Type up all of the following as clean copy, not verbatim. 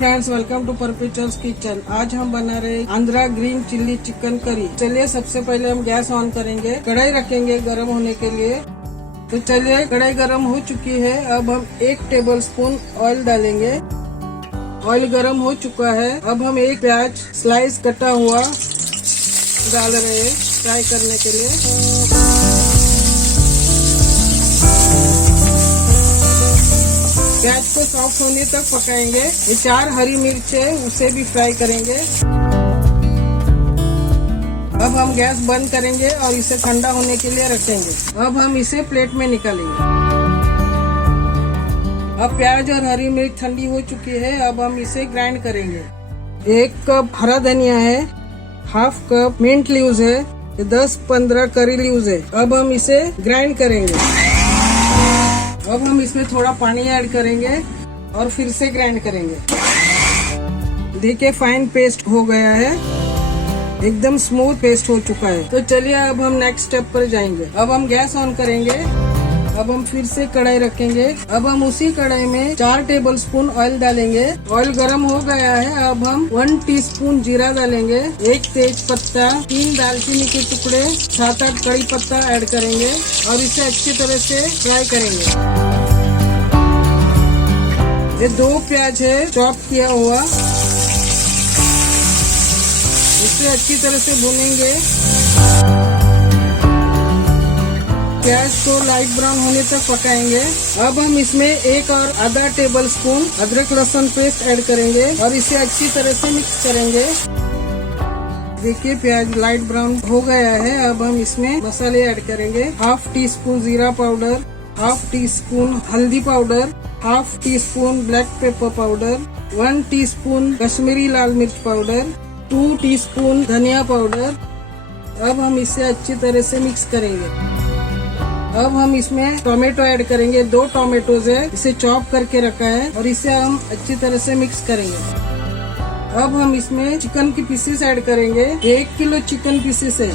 Friends, welcome to Perpetual's kitchen. आज हम बना रहे Andhra green chilli chicken curry. चलिए सबसे पहले हम गैस ऑन करेंगे, कढ़ाई रखेंगे गर्म होने के लिए। तो चलिए कढ़ाई गर्म हो चुकी है। अब हम 1 टेबलस्पून ऑयल डालेंगे। ऑयल गर्म हो चुका है। अब हम 1 प्याज स्लाइस कटा हुआ डाल रहे हैं फ्राई करने के लिए। प्याज को सॉफ्ट होने तक पकाएंगे। ये 4 हरी मिर्च है, उसे भी फ्राई करेंगे। अब हम गैस बंद करेंगे और इसे ठंडा होने के लिए रखेंगे। अब हम इसे प्लेट में निकालेंगे। अब प्याज और हरी मिर्च ठंडी हो चुकी है। अब हम इसे ग्राइंड करेंगे। 1 कप हरा धनिया है, 1/2 कप मिंट लीव्स है, 10-15 करी लीव्स है। अब हम इसे ग्राइंड करेंगे। अब हम इसमें थोड़ा पानी ऐड करेंगे और फिर से ग्राइंड करेंगे। देखिए फाइन पेस्ट हो गया है, एकदम स्मूथ पेस्ट हो चुका है। तो चलिए अब हम नेक्स्ट स्टेप पर जाएंगे। अब हम गैस ऑन करेंगे। अब हम फिर से कढ़ाई रखेंगे। अब हम उसी कढ़ाई में 4 टेबलस्पून ऑयल डालेंगे। ऑयल गर्म हो गया है। अब हम 1 टीस्पून जीरा डालेंगे, 1 तेज पत्ता, 3 दालचीनी के टुकड़े, 7-8 कड़ी पत्ता ऐड करेंगे और इसे अच्छी तरह से फ्राई करेंगे। ये 2 प्याज है चॉप किया हुआ, इसे अच्छी तरह से भूनेंगे। प्याज को लाइट ब्राउन होने तक पकाएंगे। अब हम इसमें 1 और आधा टेबलस्पून अदरक लहसुन पेस्ट ऐड करेंगे और इसे अच्छी तरह से मिक्स करेंगे। देखिए प्याज लाइट ब्राउन हो गया है। अब हम इसमें मसाले ऐड करेंगे। 1/2 टीस्पून जीरा पाउडर, 1/2 टीस्पून हल्दी powder, 1/2 teaspoon black pepper powder, 1 teaspoon Kashmiri लाल मिर्च पाउडर, 2 टीस्पून धनिया पाउडर। अब हम इसे अच्छी तरह से मिक्स करेंगे। अब हम इसमें टोमेटो ऐड करेंगे। 2 टोमेटोज है, इसे चॉप करके रखा है और इसे हम अच्छी तरह से मिक्स करेंगे। अब हम इसमें चिकन की पीसेस ऐड करेंगे। 1 किलो चिकन पीसेस है।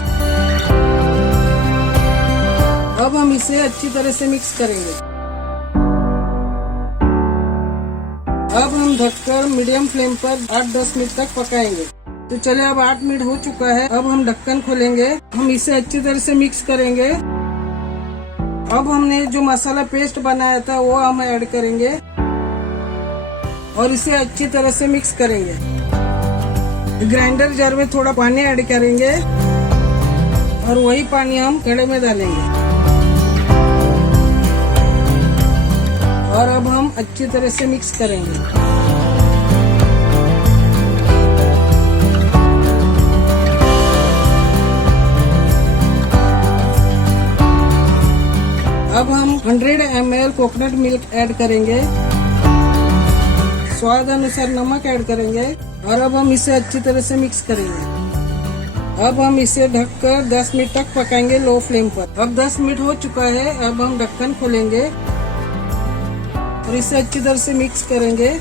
अब हम इसे अच्छी तरह से मिक्स करेंगे। अब हम ढककर मीडियम फ्लेम पर 8-10 मिनट तक पकाएंगे। तो चलिए अब 8 मिनट हो चुका है। अब हम ढक्कन खोलेंगे। हम इसे अच्छी तरह से मिक्स करेंगे। अब हमने जो मसाला पेस्ट बनाया था वो हम ऐड करेंगे और इसे अच्छी तरह से मिक्स करेंगे। ग्राइंडर जार में थोड़ा पानी ऐड करेंगे और वही पानी हम कढ़ाई में डालेंगे और अब हम अच्छी तरह से मिक्स करेंगे। अब हम 100 ml कोकोनट मिल्क ऐड करेंगे। स्वाद अनुसार नमक ऐड करेंगे और अब हम इसे अच्छी तरह से मिक्स करेंगे। अब हम इसे ढककर 10 मिनट तक पकाएंगे लो फ्लेम पर। अब 10 मिनट हो चुका है। अब हम ढक्कन खोलेंगे और इसे अच्छी तरह से मिक्स करेंगे।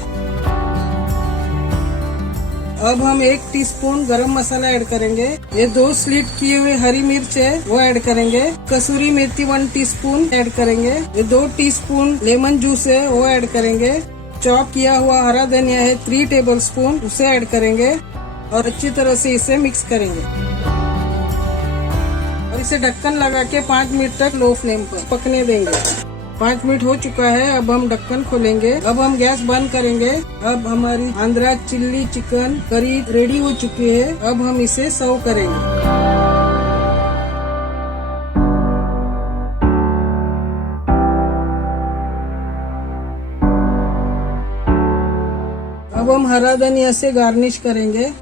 अब हम 1 टीस्पून गरम मसाला ऐड करेंगे। ये 2 स्लिट किए हुए हरी मिर्च है वो ऐड करेंगे। कसूरी मेथी 1 टीस्पून ऐड करेंगे। ये 2 टीस्पून लेमन जूस है वो ऐड करेंगे। चॉप किया हुआ हरा धनिया है 3 टेबलस्पून, उसे ऐड करेंगे और अच्छी तरह से इसे मिक्स करेंगे और इसे ढक्कन लगा के 5 मिनट तक लो फ्लेम पर पकने देंगे। 5 मिनट हो चुका है। अब हम ढक्कन खोलेंगे। अब हम गैस बंद करेंगे। अब हमारी Andhra chilli chicken curry ready हो चुकी है। अब हम इसे सर्व करेंगे। अब हम हरा धनिया से गार्निश करेंगे।